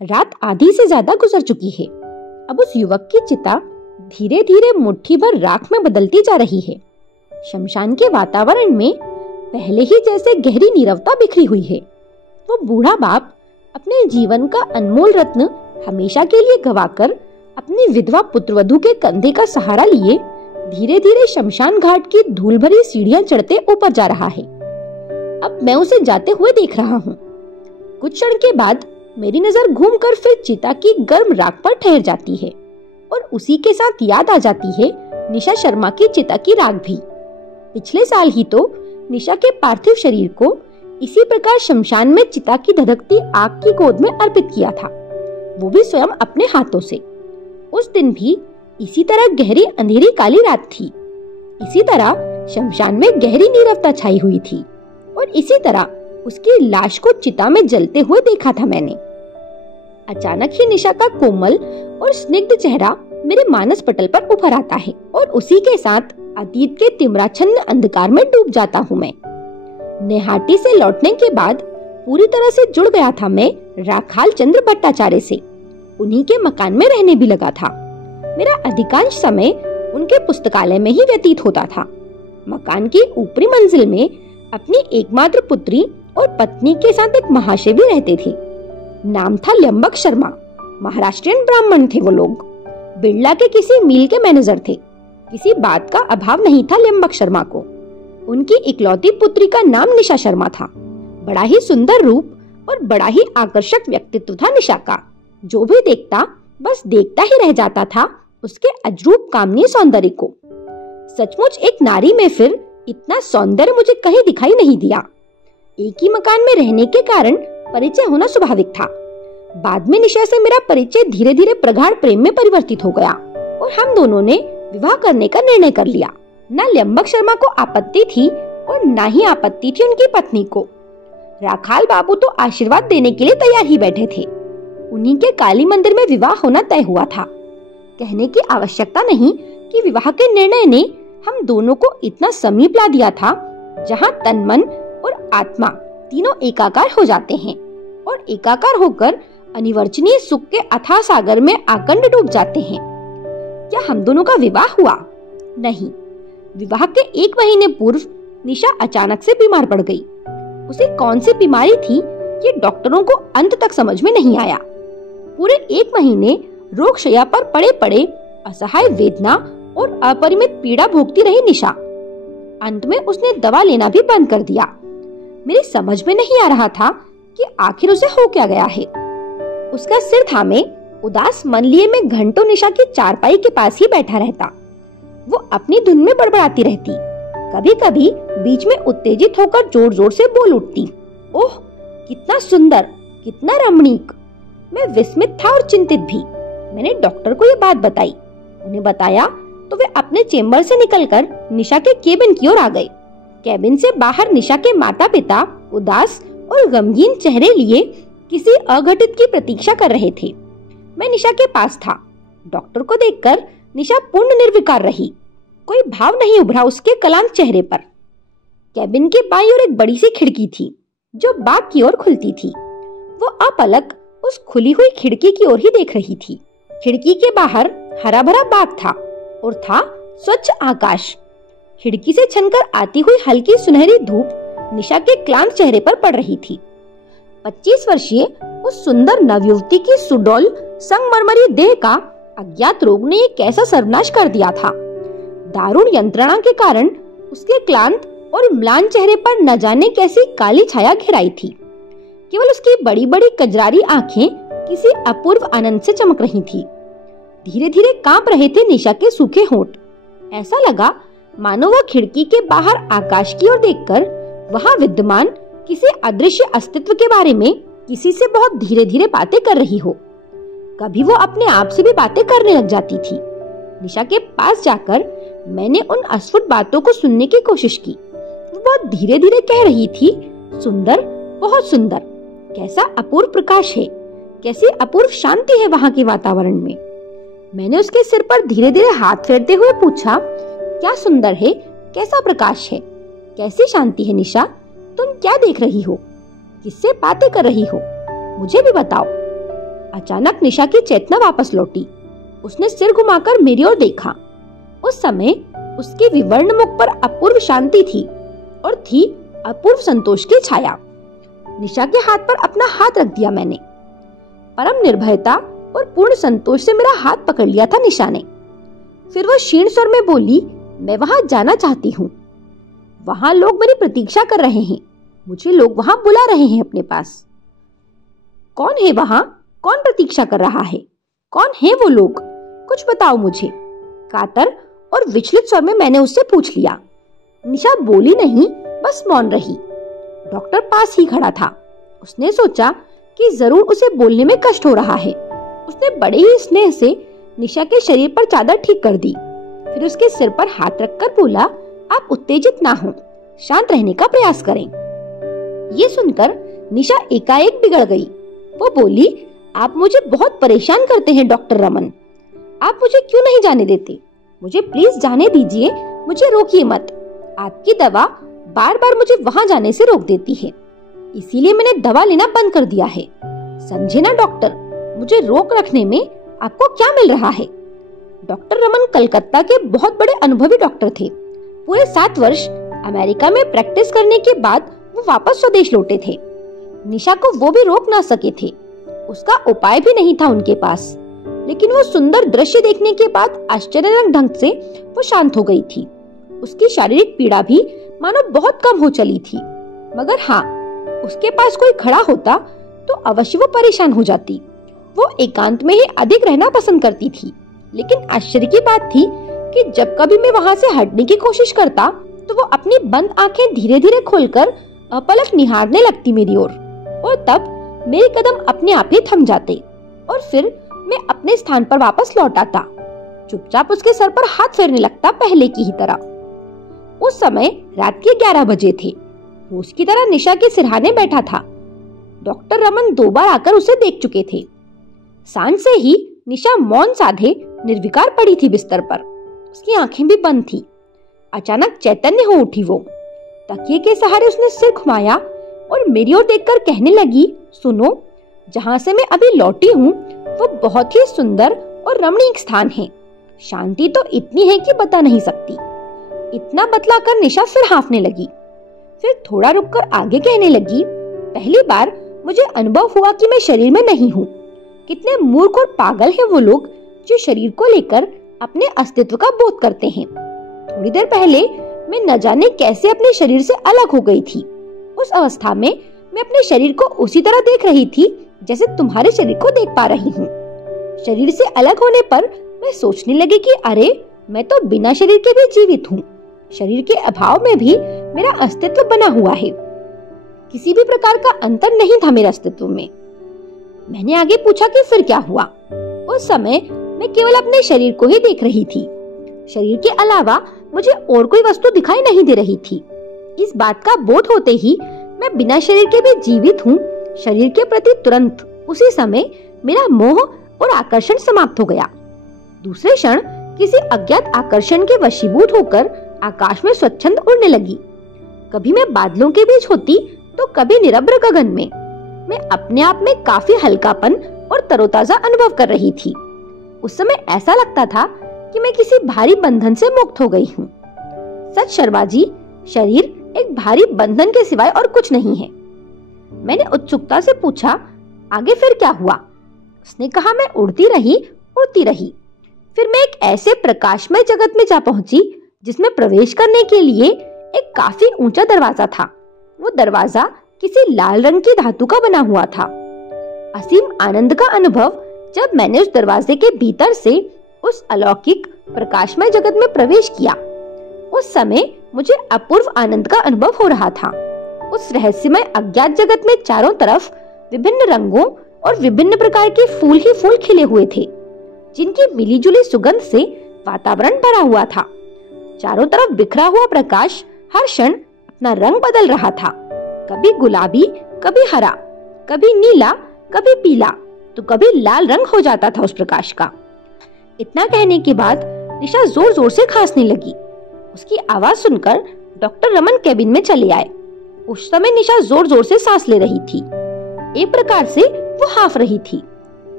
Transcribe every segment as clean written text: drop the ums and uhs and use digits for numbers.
रात आधी से ज्यादा गुजर चुकी है। अब उस युवक की चिता धीरे धीरे मुट्ठी भर राख में बदलती जा रही है। शमशान के वातावरण में पहले ही जैसे गहरी नीरवता बिखरी हुई है। वो बूढ़ा बाप अपने जीवन का अनमोल रत्न हमेशा के लिए गवाकर अपनी विधवा पुत्रवधू के कंधे का सहारा लिए धीरे धीरे शमशान घाट की धूल भरी सीढ़ियां चढ़ते ऊपर जा रहा है। अब मैं उसे जाते हुए देख रहा हूँ। कुछ क्षण के बाद मेरी नजर घूमकर फिर चिता की गर्म राख पर ठहर जाती है और उसी के साथ याद आ जाती है निशा शर्मा की चिता की राख भी। पिछले साल ही तो निशा के पार्थिव शरीर को इसी प्रकार शमशान में चिता की धधकती आग की गोद में अर्पित किया था, वो भी स्वयं अपने हाथों से। उस दिन भी इसी तरह गहरी अंधेरी काली रात थी। इसी तरह शमशान में गहरी नीरवता छाई हुई थी और इसी तरह उसकी लाश को चिता में जलते हुए देखा था मैंने। अचानक ही निशा का कोमल और स्निग्ध चेहरा मेरे मानस पटल पर उभर आता है और उसी के साथ अतीत के तिम्राच्छन्न अंधकार में डूब जाता हूँ मैं। नेहाटी से लौटने के बाद पूरी तरह से जुड़ गया था मैं राखाल चंद्र भट्टाचार्य से। उन्हीं के मकान में रहने भी लगा था। मेरा अधिकांश समय उनके पुस्तकालय में ही व्यतीत होता था। मकान की ऊपरी मंजिल में अपनी एकमात्र पुत्री और पत्नी के साथ एक महाशय भी रहते थे। नाम था लंबक शर्मा। महाराष्ट्रियन ब्राह्मण थे वो लोग। बिरला के किसी मिल के मैनेजर थे। किसी बात का अभाव नहीं था लंबक शर्मा को। उनकी इकलौती पुत्री का नाम निशा शर्मा था। बड़ा ही सुंदर रूप और बड़ा ही आकर्षक व्यक्तित्व था निशा का। जो भी देखता बस देखता ही रह जाता था उसके अजरूप कामनी सौंदर्य को। सचमुच एक नारी में फिर इतना सौंदर्य मुझे कहीं दिखाई नहीं दिया। एक ही मकान में रहने के कारण परिचय होना स्वाभाविक था। बाद में निशा से मेरा परिचय धीरे धीरे प्रगाढ़ प्रेम में परिवर्तित हो गया और हम दोनों ने विवाह करने का निर्णय कर लिया। न लंबक शर्मा को आपत्ति थी और न ही आपत्ति थी उनकी पत्नी को। राखाल बाबू तो आशीर्वाद देने के लिए तैयार ही बैठे थे। उन्हीं के काली मंदिर में विवाह होना तय हुआ था। कहने की आवश्यकता नहीं कि विवाह के निर्णय ने हम दोनों को इतना समीप ला दिया था जहां तन मन और आत्मा तीनों एकाकार हो जाते हैं और एकाकार होकर अनिवर्चनीय सुख के अथाह सागर में आकंड डूब जाते हैं। क्या हम दोनों का विवाह हुआ? नहीं। विवाह के 1 महीने पूर्व निशा अचानक से बीमार पड़ गई। उसे कौन सी बीमारी थी ये डॉक्टरों को अंत तक समझ में नहीं आया। पूरे 1 महीने रोगशैया पर पड़े पड़े असहाय वेदना और अपरिमित पीड़ा भोगती रही निशा। अंत में उसने दवा लेना भी बंद कर दिया। मेरी समझ में नहीं आ रहा था कि आखिर उसे हो क्या गया है। उसका सिर थामे उदास मन लिए मैं घंटों निशा की चारपाई के पास ही बैठा रहता। वो अपनी धुन में बड़बड़ाती रहती। कभी कभी बीच में उत्तेजित होकर जोर जोर से बोल उठती। ओह, कितना सुंदर, कितना रमणीक। मैं विस्मित था और चिंतित भी। मैंने डॉक्टर को ये बात बताई। उन्हें बताया तो वे अपने चेम्बर से निकलकर निशा के केबिन की ओर आ गए। केबिन से बाहर निशा के माता पिता उदास और गमगीन चेहरे लिए किसी अघटित की प्रतीक्षा कर रहे थे। मैं निशा के पास था। डॉक्टर को देखकर निशा पूर्ण निर्विकार रही। कोई भाव नहीं उभरा उसके कलांत चेहरे पर। केबिन के बाईं ओर एक बड़ी सी खिड़की थी जो बाग की ओर खुलती थी। वो अपलक उस खुली हुई खिड़की की ओर ही देख रही थी। खिड़की के बाहर हरा भरा बाग था और था स्वच्छ आकाश। खिड़की से छनकर आती हुई हल्की सुनहरी धूप निशा के क्लांत चेहरे पर पड़ रही थी। 25 वर्षीय उस सुंदर नवयुवती की सुडौल संगमरमरी देह का अज्ञात रोग ने एक कैसा सर्वनाश कर दिया था। दारुण यंत्रणा के कारण उसके क्लांत और म्लान चेहरे पर न जाने कैसी काली छाया घेराई थी। केवल उसकी बड़ी बड़ी कजरारी आंखें किसी अपूर्व आनंद से चमक रही थी। धीरे धीरे कांप रहे थे निशा के सूखे होंठ। ऐसा लगा मानो वह खिड़की के बाहर आकाश की ओर देखकर वहां विद्यमान किसी अदृश्य अस्तित्व के बारे में किसी से बहुत धीरे धीरे बातें कर रही हो। कभी वो अपने आप से भी बातें करने लग जाती थी। निशा के पास जाकर मैंने उन अस्फुट बातों को सुनने की कोशिश की। वो बहुत धीरे धीरे कह रही थी, सुंदर, बहुत सुंदर, कैसा अपूर्व प्रकाश है, कैसी अपूर्व शांति है वहां के वातावरण में। मैंने उसके सिर पर धीरे धीरे हाथ फेरते हुए पूछा, क्या सुंदर है, कैसा प्रकाश है, कैसी शांति है निशा? तुम क्या देख रही हो? किससे बातें कर रही हो? मुझे भी बताओ। अचानक निशा की चेतना वापस लौटी। उसने सिर घुमाकर मेरी ओर देखा। उस समय उसके विवर्ण मुख पर अपूर्व शांति थी और थी अपूर्व संतोष की छाया। निशा के हाथ पर अपना हाथ रख दिया मैंने। परम निर्भयता और पूर्ण संतोष से मेरा हाथ पकड़ लिया था निशा ने। फिर वह क्षीण स्वर में बोली, मैं वहां जाना चाहती हूँ। वहां लोग मेरी प्रतीक्षा कर रहे हैं। मुझे लोग वहां बुला रहे हैं अपने पास। कौन है वहां? कौन प्रतीक्षा कर रहा है? कौन है वो लोग? कुछ बताओ मुझे। कातर और विचलित स्वर में मैंने उससे पूछ लिया। निशा बोली नहीं, बस मौन रही। डॉक्टर पास ही खड़ा था। उसने सोचा कि जरूर उसे बोलने में कष्ट हो रहा है। उसने बड़े ही स्नेह से निशा के शरीर पर चादर ठीक कर दी। फिर उसके सिर पर हाथ रखकर बोला, आप उत्तेजित ना हो, शांत रहने का प्रयास करें। ये सुनकर निशा एकाएक बिगड़ गई। वो बोली, आप मुझे बहुत परेशान करते हैं डॉक्टर रमन। आप मुझे क्यों नहीं जाने देते? मुझे प्लीज जाने दीजिए, मुझे रोकिए मत। आपकी दवा बार बार मुझे वहां जाने से रोक देती है, इसीलिए मैंने दवा लेना बंद कर दिया है। समझे ना डॉक्टर, मुझे रोक रखने में आपको क्या मिल रहा है? डॉक्टर रमन कलकत्ता के बहुत बड़े अनुभवी डॉक्टर थे। पूरे 7 वर्ष अमेरिका में प्रैक्टिस करने के बाद वो वापस स्वदेश लौटे थे। निशा को वो भी रोक ना सके थे। उसका उपाय भी नहीं था उनके पास। लेकिन वो सुंदर दृश्य देखने के बाद आश्चर्यजनक ढंग से वो शांत हो गई थी। उसकी शारीरिक पीड़ा भी मानो बहुत कम हो चली थी। मगर हाँ, उसके पास कोई खड़ा होता तो अवश्य वो परेशान हो जाती। वो एकांत में ही अधिक रहना पसंद करती थी। लेकिन आश्चर्य की बात थी कि जब कभी मैं वहाँ से हटने की कोशिश करता तो वो अपनी बंद आंखें धीरे धीरे खोलकर अपलक निहारने लगती मेरी ओर, और तब मेरे कदम अपने आप ही थम जाते और फिर मैं अपने स्थान पर वापस लौट आता। चुपचाप उसके सर पर हाथ फेरने लगता पहले की ही तरह। उस समय रात के 11 बजे थे। रोज की तरह निशा के सिरहाने बैठा था। डॉक्टर रमन 2 बार आकर उसे देख चुके थे। सांझ से ही निशा मौन साधे निर्विकार पड़ी थी बिस्तर पर। उसकी आंखें भी बंद थी। अचानक चैतन्य हो उठी वो। तकिए के सहारे उसने सिर घुमाया और मेरी ओर देखकर कहने लगी, सुनो, जहाँ से मैं अभी लौटी हूँ वो बहुत ही सुंदर और रमणीक स्थान है। शांति तो इतनी है कि बता नहीं सकती। इतना बतलाकर निशा फिर हाँफने लगी। फिर थोड़ा रुककर आगे कहने लगी, पहली बार मुझे अनुभव हुआ कि मैं शरीर में नहीं हूँ। कितने मूर्ख और पागल हैं वो लोग जो शरीर को लेकर अपने अस्तित्व का बोध करते हैं। थोड़ी देर पहले मैं न जाने कैसे अपने शरीर से अलग हो गई थी। उस अवस्था में मैं अपने शरीर को उसी तरह देख रही थी जैसे तुम्हारे शरीर को देख पा रही हूँ। शरीर से अलग होने पर मैं सोचने लगी कि अरे, मैं तो बिना शरीर के भी जीवित हूँ। शरीर के अभाव में भी मेरा अस्तित्व बना हुआ है। किसी भी प्रकार का अंतर नहीं था मेरे अस्तित्व में। मैंने आगे पूछा कि फिर क्या हुआ? उस समय मैं केवल अपने शरीर को ही देख रही थी। शरीर के अलावा मुझे और कोई वस्तु दिखाई नहीं दे रही थी। इस बात का बोध होते ही मैं बिना शरीर के भी जीवित हूँ। शरीर के प्रति तुरंत उसी समय मेरा मोह और आकर्षण समाप्त हो गया। दूसरे क्षण किसी अज्ञात आकर्षण के वशीभूत होकर आकाश में स्वच्छंद उड़ने लगी। कभी मैं बादलों के बीच होती तो कभी निरभ्र गगन में। मैं अपने आप में काफी हल्कापन और तरोताजा अनुभव कर रही थी। उस समय ऐसा लगता था कि मैं किसी भारी बंधन से मुक्त हो गई हूँ। सच शर्मा जी, शरीर एक भारी बंधन के सिवाय और कुछ नहीं है। मैंने उत्सुकता से पूछा, आगे फिर क्या हुआ? उसने कहा, मैं उड़ती रही। फिर मैं एक ऐसे प्रकाशमय जगत में जा पहुंची जिसमें प्रवेश करने के लिए एक काफी ऊंचा दरवाजा था। वो दरवाजा किसी लाल रंग की धातु का बना हुआ था। असीम आनंद का अनुभव जब मैंने उस दरवाजे के भीतर से उस अलौकिक प्रकाशमय जगत में प्रवेश किया। उस समय मुझे अपूर्व आनंद का अनुभव हो रहा था। उस रहस्यमय अज्ञात जगत में चारों तरफ विभिन्न रंगों और विभिन्न प्रकार के फूल ही फूल खिले हुए थे, जिनकी मिलीजुली सुगंध से वातावरण भरा हुआ था। चारों तरफ बिखरा हुआ प्रकाश हर क्षण अपना रंग बदल रहा था। कभी गुलाबी, कभी हरा, कभी नीला, कभी पीला, तो कभी लाल रंग हो जाता था उस प्रकाश का। इतना कहने के बाद निशा जोर जोर से खांसने लगी। उसकी आवाज सुनकर डॉक्टर रमन केबिन में चले आए। उस समय निशा जोर जोर से सांस ले रही थी। एक प्रकार से वो हाँफ रही थी।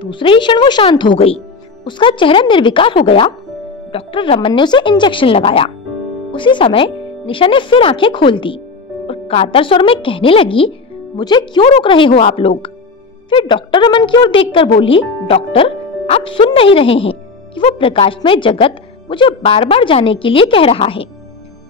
दूसरे ही क्षण वो शांत हो गई। उसका चेहरा निर्विकार हो गया। डॉक्टर रमन ने उसे इंजेक्शन लगाया। उसी समय निशा ने फिर आंखें खोल दी और कातर स्वर में कहने लगी, मुझे क्यों रोक रहे हो आप लोग? फिर डॉक्टर रमन की ओर देखकर बोली, डॉक्टर, आप सुन नहीं रहे हैं कि वो प्रकाशमय जगत मुझे बार बार जाने के लिए कह रहा है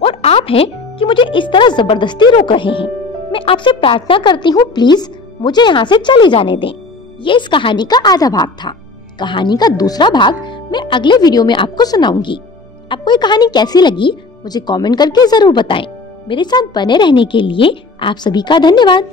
और आप हैं कि मुझे इस तरह जबरदस्ती रोक रहे हैं। मैं आपसे प्रार्थना करती हूँ, प्लीज मुझे यहाँ से चले जाने दें। ये इस कहानी का आधा भाग था। कहानी का दूसरा भाग मैं अगले वीडियो में आपको सुनाऊंगी। आपको ये कहानी कैसी लगी मुझे कमेंट करके जरूर बताएं। मेरे साथ बने रहने के लिए आप सभी का धन्यवाद।